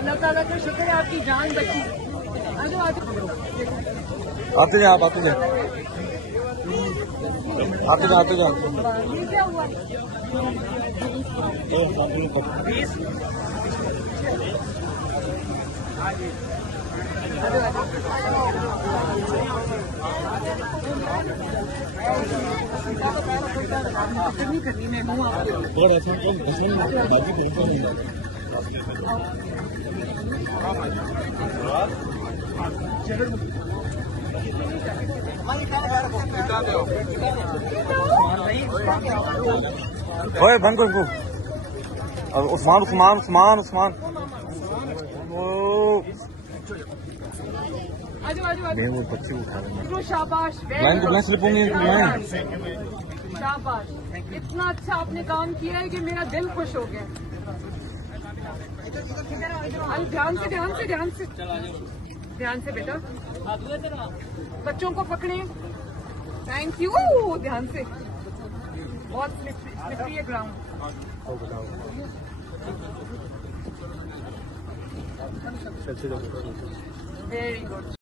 अल्लाह ताला का शुक्र है आपकी जान बची। आते जाओ आप, आते जाओ, आते जाओ, आते जाओ। ये क्या हुआ? नहीं करनी मैं मुँह आपके ओए बंद करो इनको। उस्मान उस्मान उस्मान उस्मान वो बच्चे उठा रहे हैं। शाबाश, शाबाश, इतना अच्छा आपने काम किया है कि मेरा दिल खुश हो गया। ध्यान से ध्यान से ध्यान से ध्यान से बेटा, बच्चों को पकड़े। थैंक यू, ध्यान से, बहुत स्लिपरी है ग्राउंड। Very good.